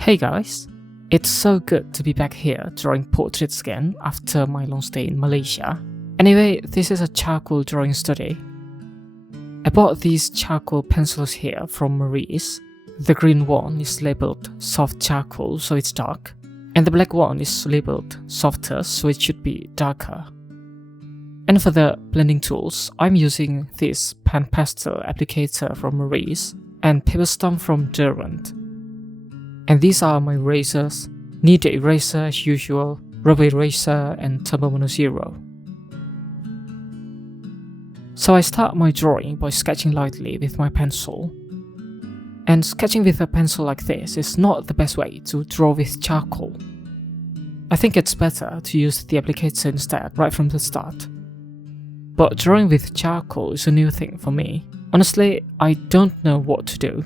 Hey guys, it's so good to be back here drawing portraits again after my long stay in Malaysia. Anyway, this is a charcoal drawing study. I bought these charcoal pencils here from Marie's. The green one is labeled soft charcoal, so it's dark, and the black one is labeled softer, so it should be darker. And for the blending tools, I'm using this pan pastel applicator from Marie's and paper stump from Derwent. And these are my erasers: kneaded eraser as usual, rubber eraser, and Turbo Mono Zero. So I start my drawing by sketching lightly with my pencil. And sketching with a pencil like this is not the best way to draw with charcoal. I think it's better to use the applicator instead right from the start. But drawing with charcoal is a new thing for me. Honestly, I don't know what to do.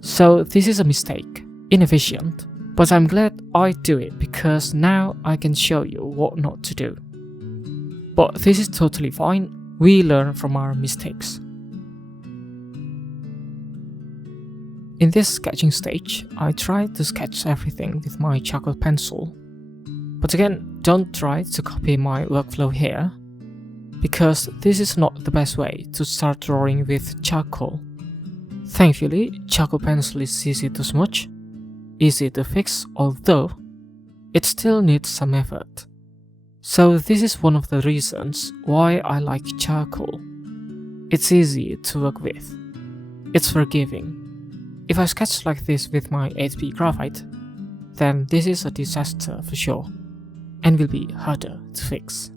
So this is a mistake, inefficient, but I'm glad I do it because now I can show you what not to do. But this is totally fine, we learn from our mistakes. In this sketching stage, I tried to sketch everything with my charcoal pencil. But again, don't try to copy my workflow here, because this is not the best way to start drawing with charcoal. Thankfully, charcoal pencil is easy to smudge, easy to fix, although it still needs some effort. So this is one of the reasons why I like charcoal. It's easy to work with. It's forgiving. If I sketch like this with my 8B graphite, then this is a disaster for sure, and will be harder to fix.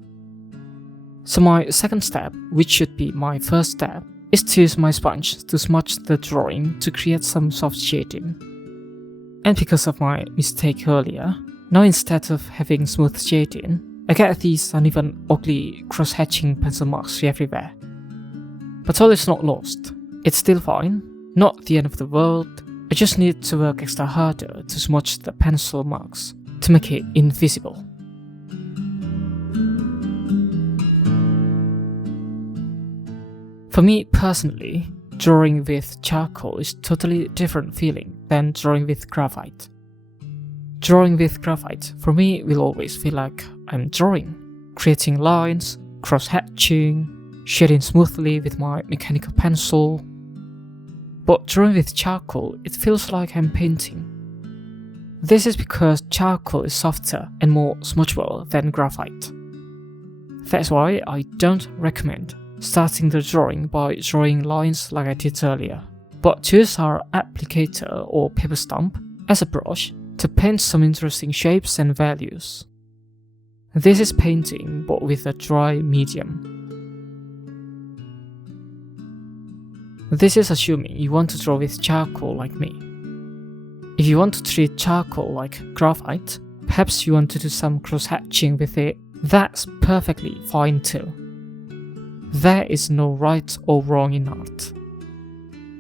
So my second step, which should be my first step, is to use my sponge to smudge the drawing to create some soft shading. And because of my mistake earlier, now instead of having smooth shading, I get these uneven, ugly, cross-hatching pencil marks everywhere. But all is not lost. It's still fine, not the end of the world. I just need to work extra harder to smudge the pencil marks to make it invisible. For me personally, drawing with charcoal is totally different feeling than drawing with graphite. Drawing with graphite for me will always feel like I'm drawing, creating lines, cross-hatching, shading smoothly with my mechanical pencil. But drawing with charcoal, it feels like I'm painting. This is because charcoal is softer and more smudgeable than graphite. That's why I don't recommend starting the drawing by drawing lines like I did earlier, but use our applicator or paper stump as a brush to paint some interesting shapes and values. This is painting but with a dry medium. This is assuming you want to draw with charcoal like me. If you want to treat charcoal like graphite, perhaps you want to do some cross-hatching with it, that's perfectly fine too. There is no right or wrong in art.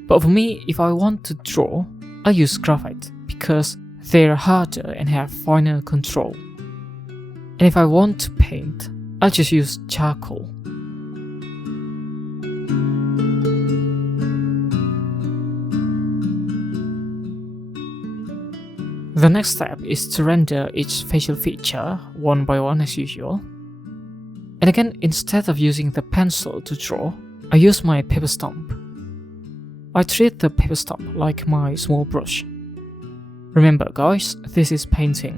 But for me, if I want to draw, I use graphite because they're harder and have finer control. And if I want to paint, I just use charcoal. The next step is to render each facial feature one by one as usual. And again, instead of using the pencil to draw, I use my paper stump. I treat the paper stump like my small brush. Remember guys, this is painting.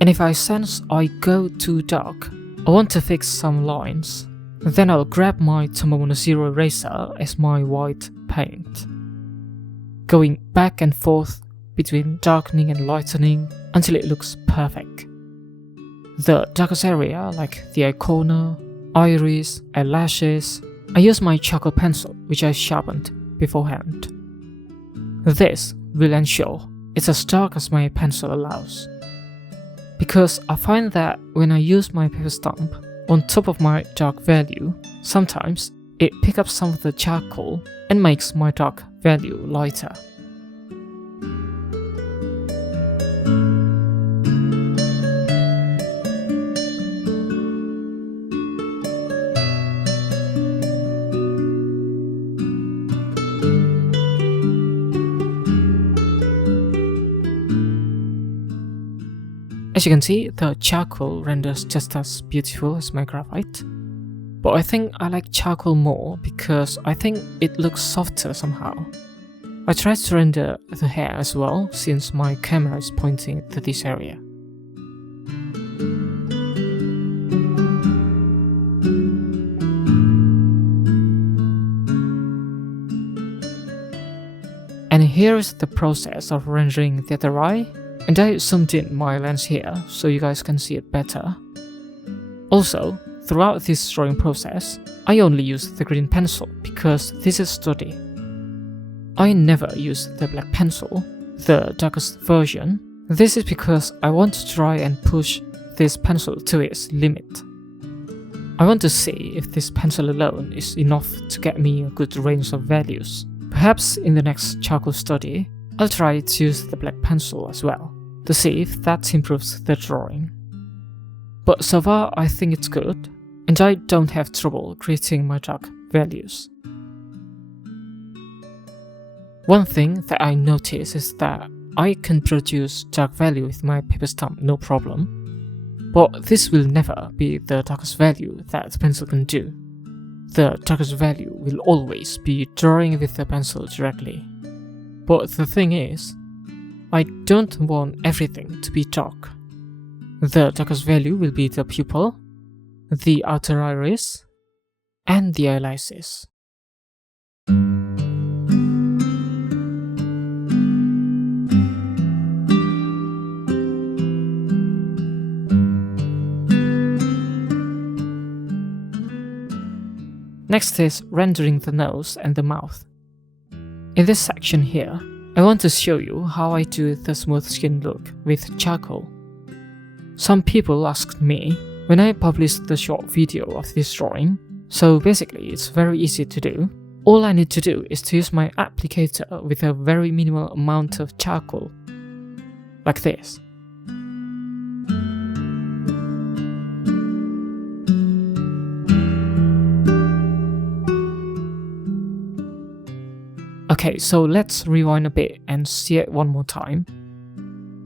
And if I sense I go too dark, I want to fix some lines, then I'll grab my Turbo Mono Zero eraser as my white paint, going back and forth between darkening and lightening until it looks perfect. The darkest area, like the eye corner, iris, eyelashes, I use my charcoal pencil, which I sharpened beforehand. This will ensure it's as dark as my pencil allows. Because I find that when I use my paper stump on top of my dark value, sometimes it picks up some of the charcoal and makes my dark value lighter. As you can see, the charcoal renders just as beautiful as my graphite. But I think I like charcoal more because I think it looks softer somehow. I tried to render the hair as well since my camera is pointing to this area. And here is the process of rendering the other eye, and I zoomed in my lens here so you guys can see it better. Also, throughout this drawing process, I only use the green pencil because this is sturdy. I never use the black pencil, the darkest version. This is because I want to try and push this pencil to its limit. I want to see if this pencil alone is enough to get me a good range of values. Perhaps in the next charcoal study, I'll try to use the black pencil as well, to see if that improves the drawing. But so far I think it's good, and I don't have trouble creating my dark values. One thing that I notice is that I can produce dark value with my paper stamp no problem, but this will never be the darkest value that the pencil can do. The darkest value will always be drawing with the pencil directly. But the thing is, I don't want everything to be dark. The darkest value will be the pupil, the outer iris, and the eyelids. Next is rendering the nose and the mouth. In this section here, I want to show you how I do the smooth skin look with charcoal. Some people asked me when I published the short video of this drawing, so basically it's very easy to do. All I need to do is to use my applicator with a very minimal amount of charcoal, like this. Okay, so let's rewind a bit and see it one more time.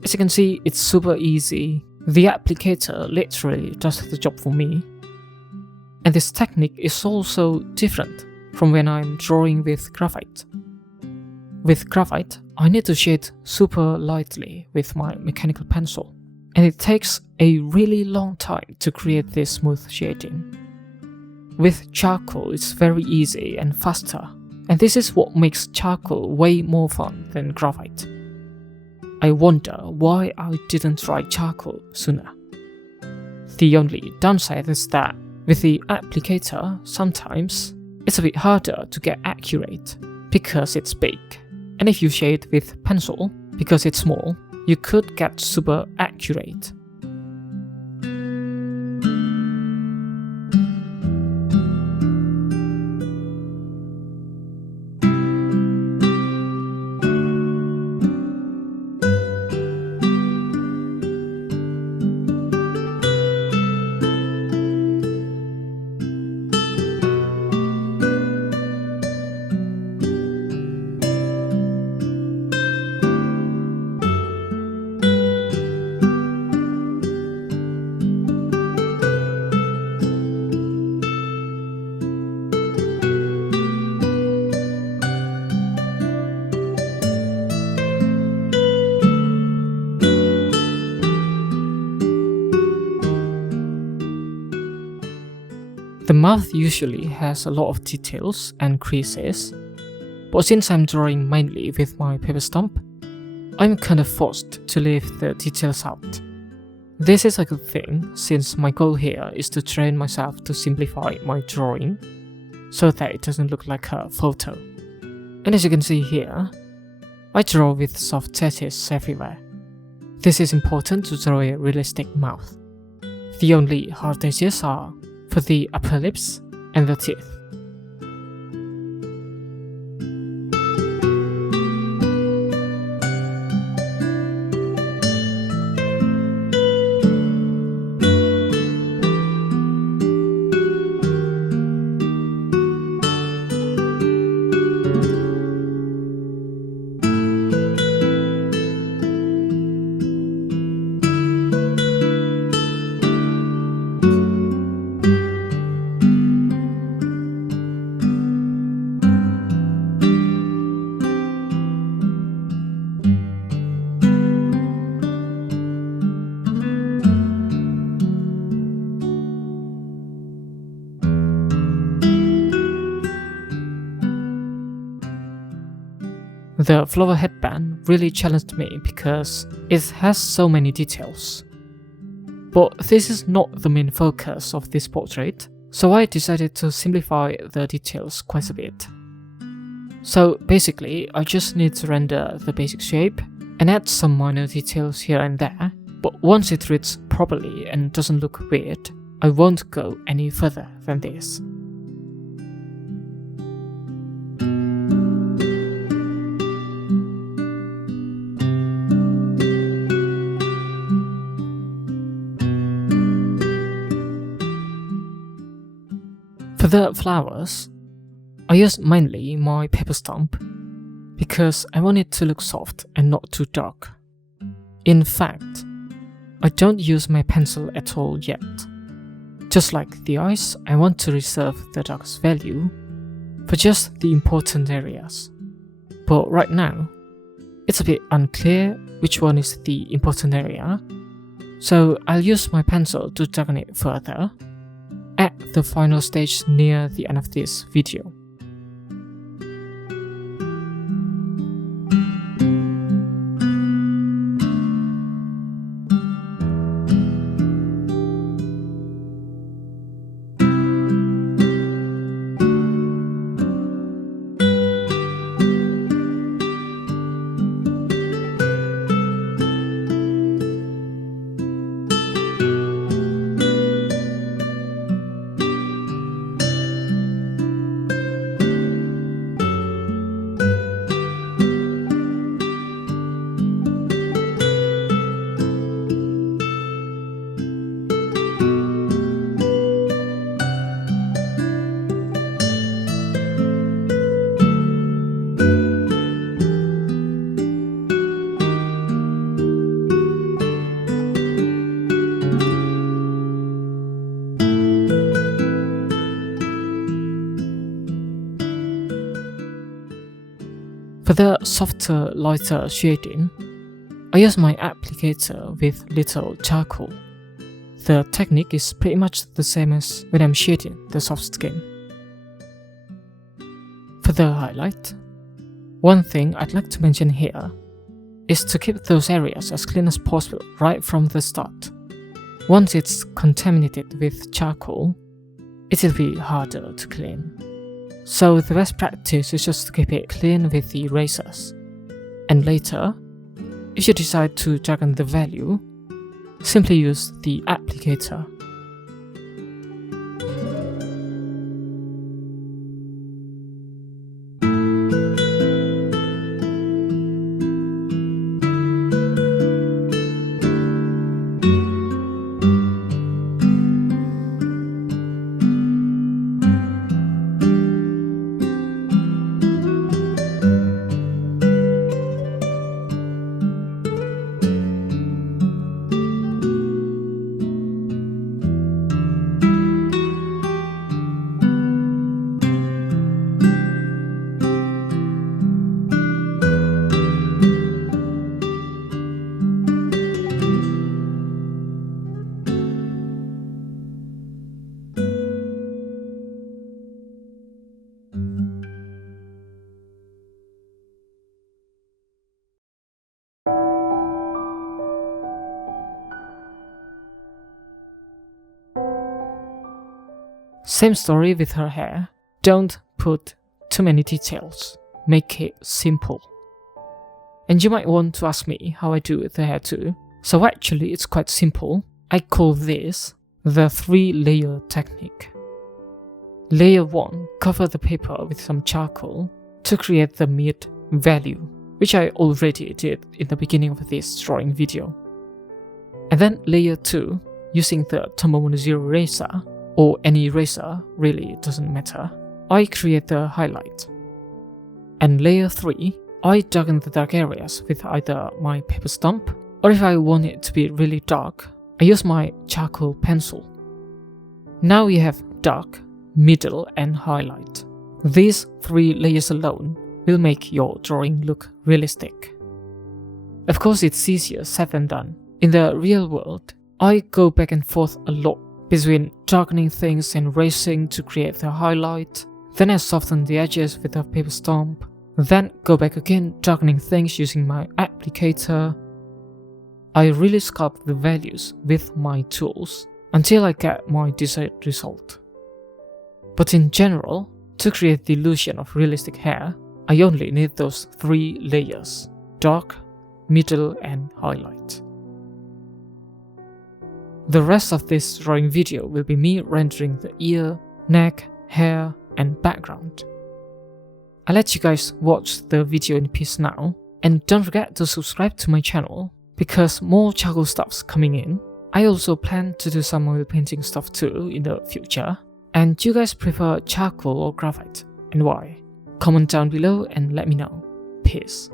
As you can see, it's super easy. The applicator literally does the job for me. And this technique is also different from when I'm drawing with graphite. With graphite, I need to shade super lightly with my mechanical pencil, and it takes a really long time to create this smooth shading. With charcoal, it's very easy and faster. And this is what makes charcoal way more fun than graphite. I wonder why I didn't try charcoal sooner. The only downside is that with the applicator, sometimes it's a bit harder to get accurate because it's big. And if you shade with pencil, because it's small, you could get super accurate. The mouth usually has a lot of details and creases, but since I'm drawing mainly with my paper stamp, I'm kind of forced to leave the details out. This is a good thing since my goal here is to train myself to simplify my drawing so that it doesn't look like a photo. And as you can see here, I draw with soft edges everywhere. This is important to draw a realistic mouth. The only hard edges are for the upper lips and the teeth. The flower headband really challenged me because it has so many details. But this is not the main focus of this portrait, so I decided to simplify the details quite a bit. So basically, I just need to render the basic shape and add some minor details here and there, but once it reads properly and doesn't look weird, I won't go any further than this. For the flowers, I used mainly my paper stump because I want it to look soft and not too dark. In fact, I don't use my pencil at all yet. Just like the eyes, I want to reserve the darkest value for just the important areas. But right now, it's a bit unclear which one is the important area, so I'll use my pencil to darken it further at the final stage near the end of this video. For the softer, lighter shading, I use my applicator with little charcoal. The technique is pretty much the same as when I'm shading the soft skin. For the highlight, one thing I'd like to mention here is to keep those areas as clean as possible right from the start. Once it's contaminated with charcoal, it'll be harder to clean. So the best practice is just to keep it clean with the erasers. And later, if you decide to darken the value, simply use the applicator. Same story with her hair. Don't put too many details. Make it simple. And you might want to ask me how I do the hair too. So actually it's quite simple. I call this the 3-layer technique. Layer 1, cover the paper with some charcoal to create the mid value, which I already did in the beginning of this drawing video. And then layer 2, using the Tombow 0 eraser, or any eraser, really doesn't matter, I create the highlight. And layer 3, I darken the dark areas with either my paper stump, or if I want it to be really dark, I use my charcoal pencil. Now you have dark, middle and highlight. These 3 layers alone will make your drawing look realistic. Of course it's easier said than done. In the real world, I go back and forth a lot between darkening things and erasing to create the highlight, then I soften the edges with a paper stump, Then go back again, darkening things using my applicator. I really sculpt the values with my tools until I get my desired result. But in general, to create the illusion of realistic hair, I only need those 3 layers: dark, middle, and highlight. The rest of this drawing video will be me rendering the ear, neck, hair, and background. I'll let you guys watch the video in peace now, and don't forget to subscribe to my channel because more charcoal stuff's coming in. I also plan to do some oil painting stuff too in the future. And you guys prefer charcoal or graphite, and why? Comment down below and let me know. Peace.